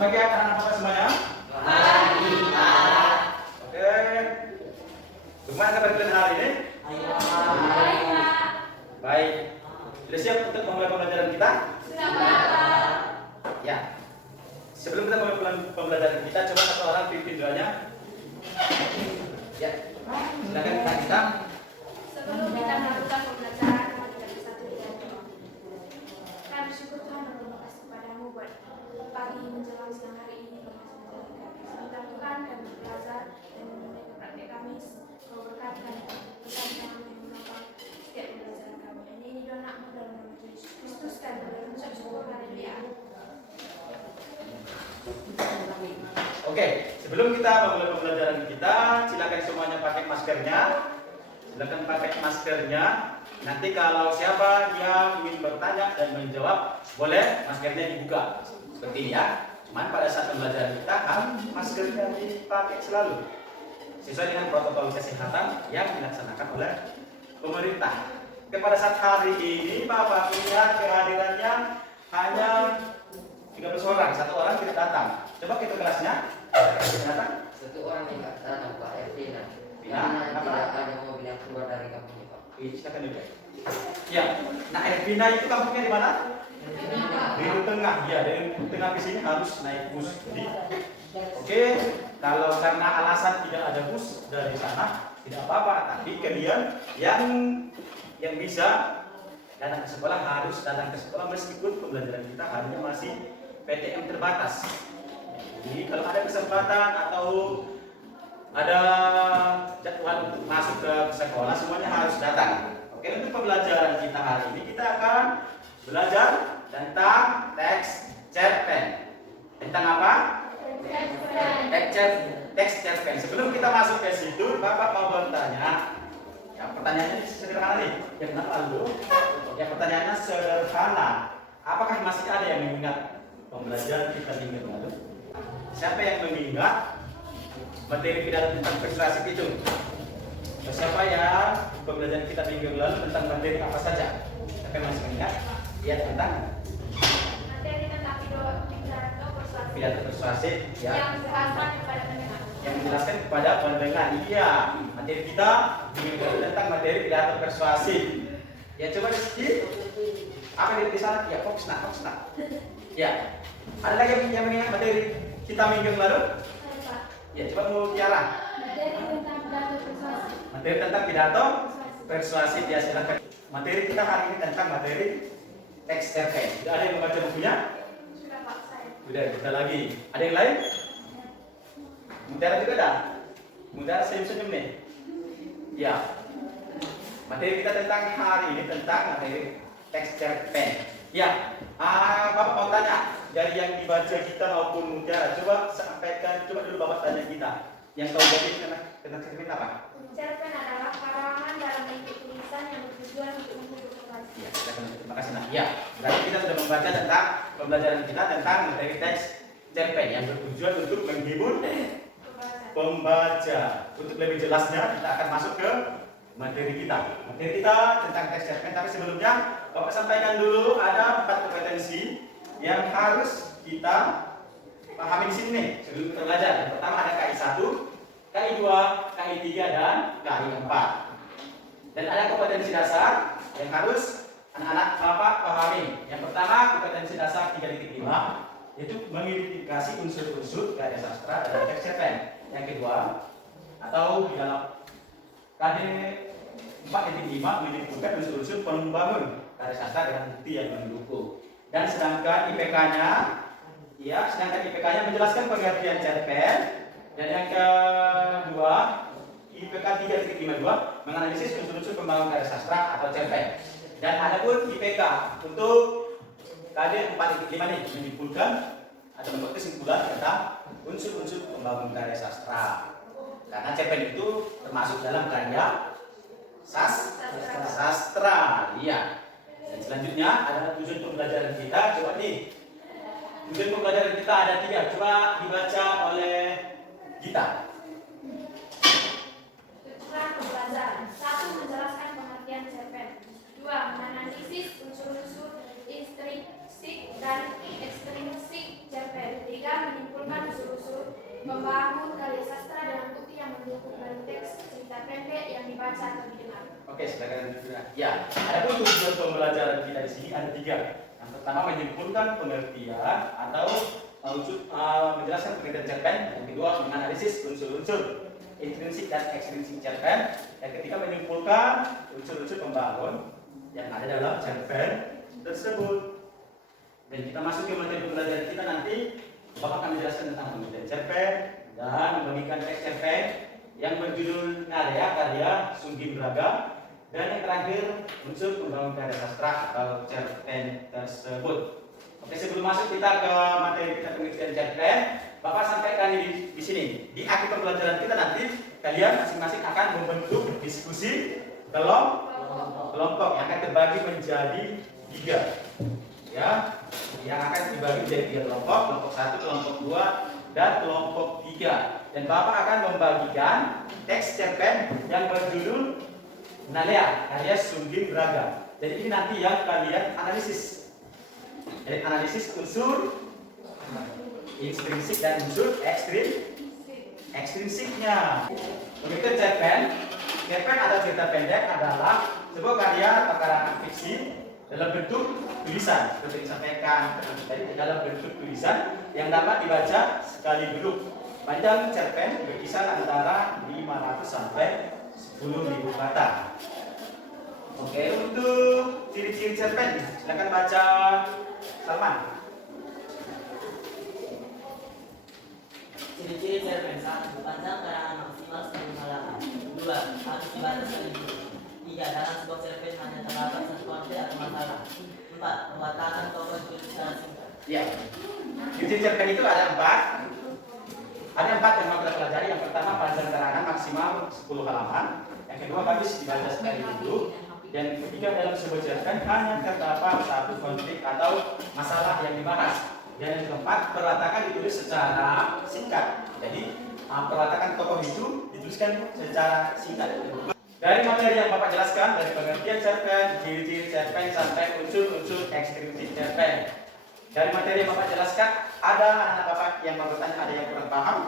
pagi anak-anak Bapak semuanya. Pagi, Pak. Oke. Gimana kabar kalian hari ini? Baik, Pak. Baik. Sudah siap untuk memulai pembelajaran kita? Sudah, Pak. Ya. Sebelum kita mulai pembelajaran kita, coba satu orang pimpin doanya. Ya. Silakan kita. Sebelum kita melakukan pembelajaran, mari kita bersatu di dalam doa. Kami bersyukur Tuhan dan terima kasih kepadamu buat pagi menjelang siang hari ini. Sebentar Tuhan kami belajar dan mengenai praktek kami. Kau berkatkan pesan yang menopang setiap pembelajaran kami. Ini doa anakmu dalam nama Yesus Kristus dan berucap syukur. Haleluya. Oke, sebelum kita memulai pembelajaran kita, silakan semuanya pakai maskernya. Silakan pakai maskernya. Nanti kalau siapa yang ingin bertanya dan menjawab, boleh maskernya dibuka seperti ini ya. Cuman pada saat pembelajaran kita maskernya dipakai selalu sesuai dengan protokol kesehatan yang dilaksanakan oleh pemerintah. Oke, pada saat hari ini Bapak lihat kehadirannya hanya 13 orang, satu orang tidak datang. Coba kita kelasnya. Datang? Satu orang yang nggak datang, Pak Ervina. Ya, Tidak ada mobil yang keluar dari kampungnya, Pak. Silakan juga. Ya, nah Ervina itu kampungnya di mana? Di tengah, ya dari tengah ke sini harus naik bus. Jadi, oke, kalau karena alasan tidak ada bus dari sana tidak apa-apa. Tapi kalian yang bisa datang ke sekolah harus datang ke sekolah meskipun pembelajaran kita hanya masih PTM terbatas. Jadi kalau ada kesempatan atau ada jadwal untuk masuk ke sekolah, semuanya harus datang. Oke, untuk pembelajaran kita hari ini kita akan belajar tentang teks cerpen. Tentang apa? Teks cerpen. Sebelum kita masuk ke situ, Bapak mau bertanya. Ya, pertanyaannya sederhana nih. Yang lalu, ya pertanyaannya sederhana. Apakah masih ada yang mengingat pembelajaran kita minggu lalu? Siapa yang mengingat materi pidato tentang persuasif itu? Siapa yang pembelajaran kita minggu lalu tentang materi apa saja? Siapa yang masih mengingat? Ya, tentang Materi tentang pidato persuasif ya. yang menjelaskan kepada pendengar. Yang menjelaskan kepada pendengar. Iya, materi kita minggu lalu tentang materi pidato persuasif. Ya, coba sedikit. Apa yang di sana? Ya, fokus nak. Ya, ada lagi yang mengingat materi kita minggu lalu? Ya, coba mau Tiara. Materi tentang pidato persuasif ya, silakan. Materi kita hari ini tentang materi teks cerpen. Sudah ada yang membaca bukunya? Sudah, Pak, saya. Sudah, kita lagi. Ada yang lain? Mutiara juga ada? Mutiara senyum-senyum nih. Ya. Materi kita tentang hari ini tentang materi teks cerpen. Ya. Bapak mau tanya dari yang dibaca kita maupun Mutiara, coba sampaikan, coba dulu Bapak tanya kita. Yang tahu jadi tentang cerpen apa? Cerpen adalah karangan dalam bentuk tulisan yang bertujuan untuk menghibur pembaca. Ya, terima kasih nak. Ya, berarti kita sudah membaca tentang pembelajaran kita tentang materi teks cerpen yang bertujuan untuk menghibur pembaca. Untuk lebih jelasnya kita akan masuk ke materi kita. Materi kita tentang teks cerpen. Tapi sebelumnya Bapak sampaikan dulu ada 4 kompetensi yang harus kita pahami di sini sebelum kita belajar. Yang pertama ada KI 1, KI 2, KI 3 dan KI 4. Dan ada kompetensi dasar yang harus anak-anak Bapak pahami. Yang pertama kompetensi dasar 3.5 yaitu mengidentifikasi unsur-unsur karya sastra dalam teks cerpen. Yang kedua atau di dalam KD 4.5 menimbulkan unsur-unsur pembangun karya sastra dengan bukti yang mendukung. Dan sedangkan IPK-nya menjelaskan pengertian cerpen. Dan yang kedua IPK 3.52 menganalisis unsur-unsur pembangun karya sastra atau cerpen. Dan ada pun IPK untuk KD 4.5 ini menyimpulkan atau membuat kesimpulan tentang unsur-unsur pembangun karya sastra. Karena cerpen itu termasuk dalam karya sastra. Iya. Dan selanjutnya ada tujuan pembelajaran kita. Coba nih. Tujuan pembelajaran kita ada 3. Coba dibaca oleh Gita. Tujuan pembelajaran. 1. Menjelaskan pengertian cerpen. 2. Menganalisis unsur-unsur intrinsik dan ekstrinsik cerpen. 3. dibaca atau didengar. Oke, silakan. Ya, adapun tujuan pembelajaran kita di sini ada 3. Yang pertama menyimpulkan pengertian atau menjelaskan pengertian cerpen. Yang kedua menganalisis unsur-unsur intrinsik dan ekstrinsik cerpen. Yang ketiga menyimpulkan unsur-unsur pembangun yang ada dalam cerpen tersebut. Dan kita masuk ke materi pembelajaran kita nanti, Bapak akan menjelaskan tentang pengertian cerpen dan membagikan teks cerpen yang berjudul karya Sunggi Braga, dan yang terakhir unsur pembangun karya sastra atau cerpen tersebut. Oke, sebelum masuk kita ke materi kita pengertian cerpen, Bapak sampaikan di sini. Di akhir pembelajaran kita nanti kalian masing-masing akan membentuk diskusi kelompok yang akan terbagi menjadi 3. Ya, yang akan dibagi menjadi 3 kelompok, kelompok 1, kelompok 2, dan kelompok 3. Dan Bapak akan membagikan teks cerpen yang berjudul Nalea karya Sunggi Braga. Jadi ini nanti yang kalian analisis. Jadi analisis unsur intrinsik dan unsur ekstrinsiknya. Begitu cerpen atau cerita pendek adalah sebuah karya atau karangan fiksi dalam bentuk tulisan, seperti disampaikan tadi, dalam bentuk tulisan yang dapat dibaca sekali duduk. Panjang cerpen berkisar antara 500 sampai 10.000 kata. Oke, untuk ciri-ciri cerpen silakan baca Salman. Ciri-ciri cerpen: 1. Panjang karangan maksimal 10 halaman. 2. Harus dibaca sekali dulu. 3. Dalam sebuah cerpen hanya terdapat satu konflik atau masalah. 4. Mewatakan tokoh itu secara singkat. Ya, ciri-ciri cerpen itu ada 4. Ada 4 yang mau kita pelajari. Yang pertama panjang karangan maksimal 10 halaman. Yang kedua habis dibaca sekali dulu. Dan yang ketiga dalam sebuah cerpen hanya terdapat satu konflik atau masalah yang dibahas. Dan yang keempat perlatakan ditulis secara singkat. Jadi perlatakan tokoh itu dituliskan secara singkat. Dari materi yang Bapak jelaskan, dari pengertian cerpen, ciri-ciri cerpen sampai unsur-unsur ekstrinsik cerpen. Dari materi yang Bapak jelaskan, ada anak Bapak yang mau bertanya, ada yang kurang paham?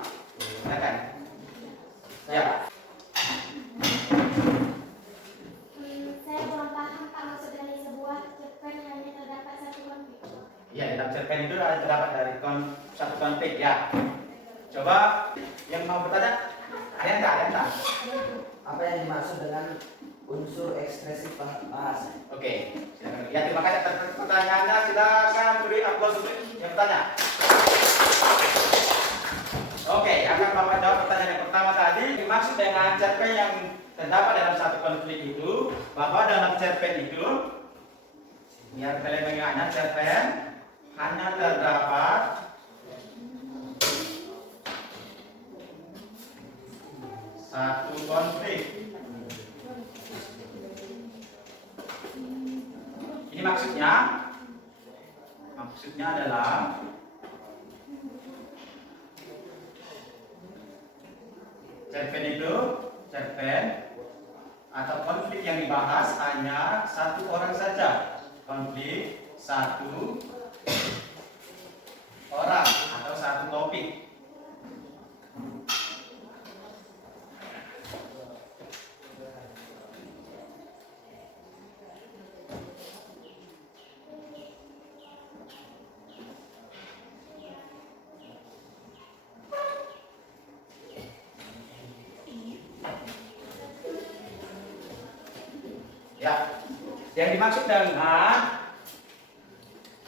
Silakan. Ya. Saya kurang paham Pak, maksud dari sebuah cerpen hanya terdapat satu konflik. Ya, dalam cerpen itu ada terdapat dari satu konflik ya. Coba yang mau bertanya, ada yang tak? Apa yang dimaksud dengan unsur ekspresif bahasa? Oke, silakan. Ya, terima kasih atas pertanyaannya. Silakan beri aplaus untuk yang bertanya. Oke, akan Bapak jawab pertanyaan yang pertama tadi. Dimaksud dengan cerpen yang terdapat dalam satu konflik itu, bahwa dalam cerpen itu, biar kalian mengingatnya, cerpen hanya terdapat satu konflik. Ini maksudnya adalah cerpen atau konflik yang dibahas hanya satu orang saja. Konflik satu orang atau satu topik. Ya, yang dimaksud dengan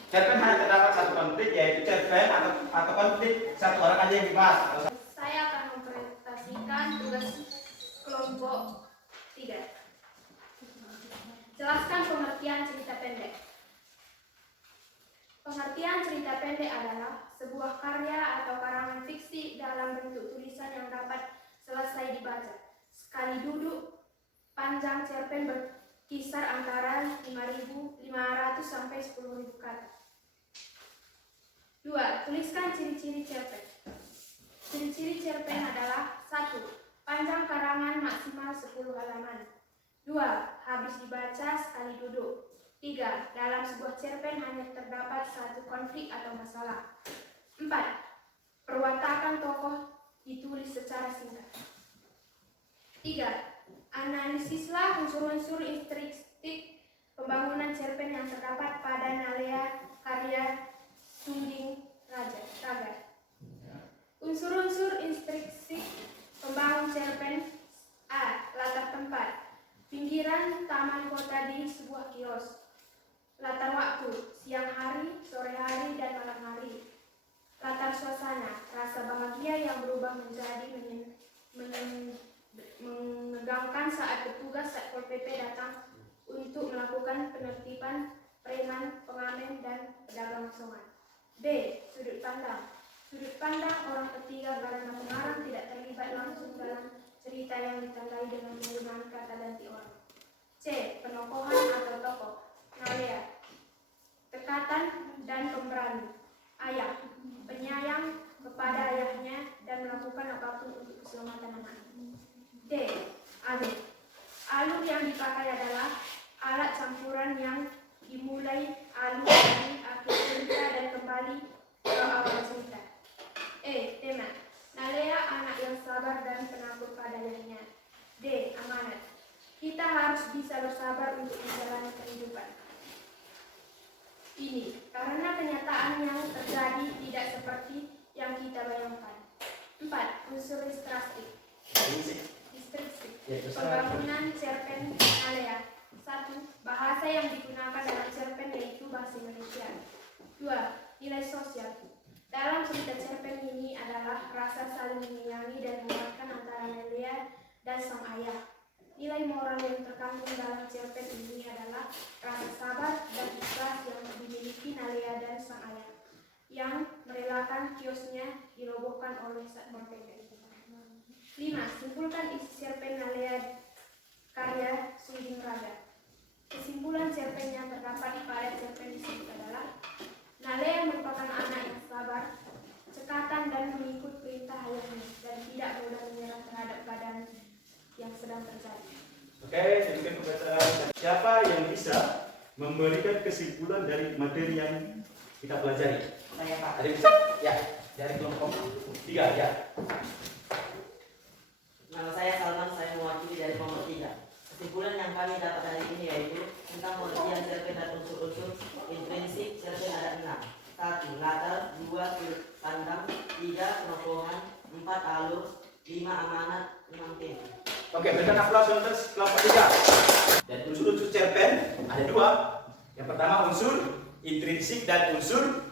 cerpen hanya terdapat satu konflik, yaitu cerpen atau konflik satu orang aja yang dibahas. Saya akan mempresentasikan tugas kelompok 3. Jelaskan pengertian cerita pendek. Pengertian cerita pendek adalah sebuah karya atau karangan fiksi dalam bentuk tulisan yang dapat selesai dibaca sekali duduk. Panjang cerpen berkisar antara 5.500 sampai 10.000 kata. 2. Tuliskan ciri-ciri cerpen. Ciri-ciri cerpen adalah: 1. Panjang karangan maksimal 10 halaman. 2. Habis dibaca sekali duduk. 3. Dalam sebuah cerpen hanya terdapat satu konflik atau masalah. 4. Perwatakan tokoh ditulis secara singkat. 3. Analisislah unsur-unsur intrinsik pembangunan cerpen yang terdapat pada Nalea karya Sungging Raga. Unsur-unsur intrinsik pembangun cerpen: A. Latar tempat: pinggiran taman kota di sebuah kios. Latar waktu: siang hari, sore hari, dan malam hari. Latar suasana: rasa bahagia yang berubah menjadi menegangkan saat petugas Satpol PP datang untuk melakukan penertiban preman, pengamen, dan pedagang asongan. B. Sudut pandang: sudut pandang orang ketiga karena pengarang tidak terlibat langsung dalam cerita yang ditandai dengan penggunaan kata ganti orang. C. Penokohan atau tokoh: Nalea, tekatan dan pemberani. Ayah, penyayang kepada ayahnya dan melakukan apapun untuk keselamatan anaknya. D. Alur: alur yang dipakai adalah alat campuran yang dimulai alur dari akhir cerita dan kembali ke awal cerita. E. Tema: Nalea anak yang sabar dan penakut pada ayahnya. D. Amanat: kita harus bisa bersabar untuk menjalani kehidupan ini karena kenyataan yang terjadi tidak seperti yang kita bayangkan. 4. Unsur intrinsik pembangunan cerpen Nalea. 1. Bahasa yang digunakan dalam cerpen yaitu bahasa Indonesia. 2. Nilai sosial: dalam cerita cerpen ini adalah rasa saling menyayangi dan menguatkan antara Nalea dan sang ayah. Nilai moral yang terkandung dalam cerpen ini adalah rasa sabar dan ikhlas yang dimiliki Nalea dan sang ayah yang merelakan kiosnya dirobohkan oleh Satpol PP. 5. Simpulkan isi cerpen Nalea karya Sungging Raga. Kesimpulan cerpen yang terdapat pada cerpen disebut adalah: Nalea merupakan anak yang sabar, cekatan, dan mengikut perintah ayahnya dan tidak mudah menyerah terhadap keadaan yang sedang terjadi. Oke, jadi pembacaan. Siapa yang bisa memberikan kesimpulan dari materi yang kita pelajari? Saya Pak. Ada bisa? Ya, dari kelompok 3 ya. Nama saya Salman, saya mewakili dari kelompok 3. Kesimpulan yang kami dapat hari ini yaitu tentang pengertian cerpen dan unsur-unsur intrinsik cerpen ada 6. 1. Latar. 2. Sudut pandang. 3. Penokohan. 4. Alur. 5. Amanat. 6. Tema. Oke, berikan aplaus untuk kelompok 3. Dan unsur-unsur cerpen ada 2. Yang pertama unsur intrinsik dan unsur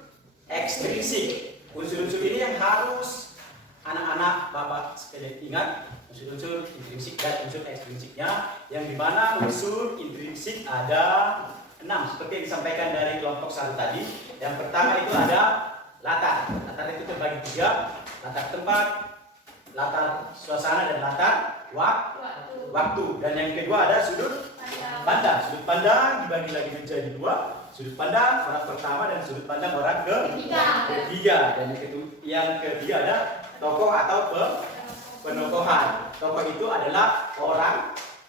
ekstrinsik. Unsur-unsur ini yang harus anak-anak Bapak sekalian ingat, unsur-unsur intrinsik dan unsur ekstrinsiknya, yang dimana unsur intrinsik ada 6 seperti yang disampaikan dari kelompok 1 tadi. Yang pertama itu ada latar. Latar itu terbagi 3, latar tempat, latar suasana, dan latar waktu. Dan yang kedua ada sudut pandang. Sudut pandang dibagi lagi menjadi 2. Sudut pandang orang pertama dan sudut pandang orang ketiga. Dan yang ketiga ada tokoh atau penokohan. Tokoh itu adalah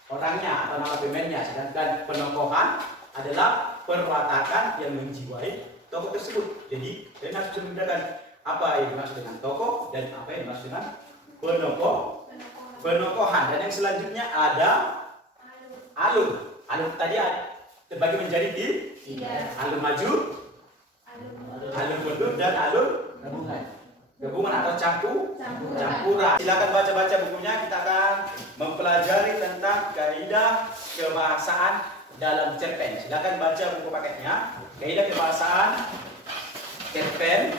orangnya atau nama pemainnya, sedangkan penokohan adalah perwatakan yang menjiwai tokoh tersebut. Jadi kalian harus membedakan apa yang dimaksud dengan tokoh dan apa yang dimaksud dengan penokohan. Dan yang selanjutnya ada alur. Alur tadi terbagi menjadi 3. Alur maju, alur mundur, dan alur gabungan atau campuran. Silakan baca-baca bukunya. Kita akan mempelajari tentang kaidah kebahasaan dalam cerpen. Silakan baca buku paketnya, kaidah kebahasaan cerpen.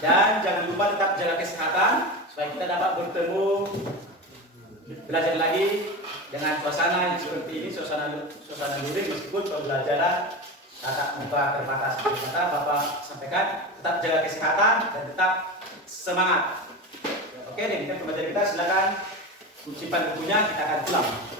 Dan jangan lupa tetap jaga kesehatan supaya kita dapat bertemu belajar lagi dengan suasana yang seperti ini, suasana luring, meskipun pembelajaran tatap muka terbatas. Kata Bapak sampaikan, tetap jaga kesehatan dan tetap semangat. Oke, demikian pembelajaran kita. Silakan simpan bukunya, kita akan pulang.